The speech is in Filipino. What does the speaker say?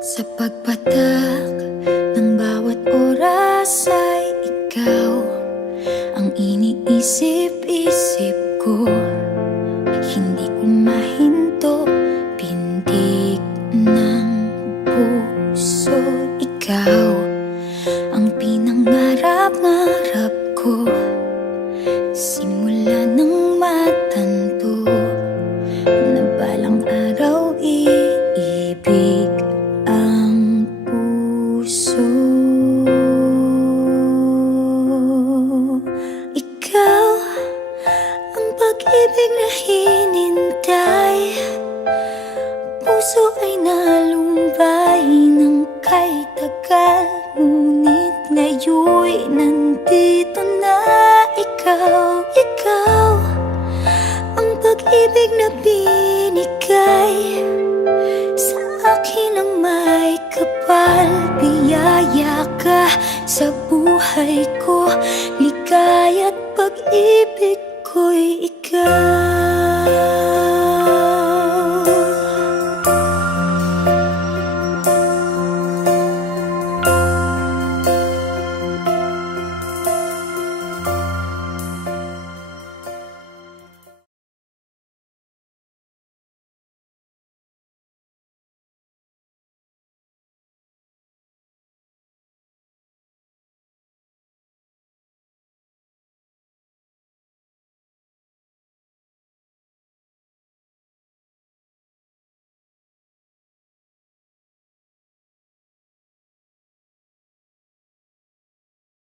Sa pagpatak ng bawat oras ay ikaw ang iniisip-isip ko. Hindi ko mahinto, pintig ng puso. Ikaw ang pinangarap-ngarap ko, simula ng matanto na balang araw iibig ang puso. Ikaw ang pag-ibig na hinintay, puso ay nalumbay ng kay tagal, ngunit ngayon'y nandito na ikaw. Ikaw ang pag-ibig na binigay sa akin ang may kapal. Biyaya ka sa buhay ko, ligaya't pag-ibig ko'y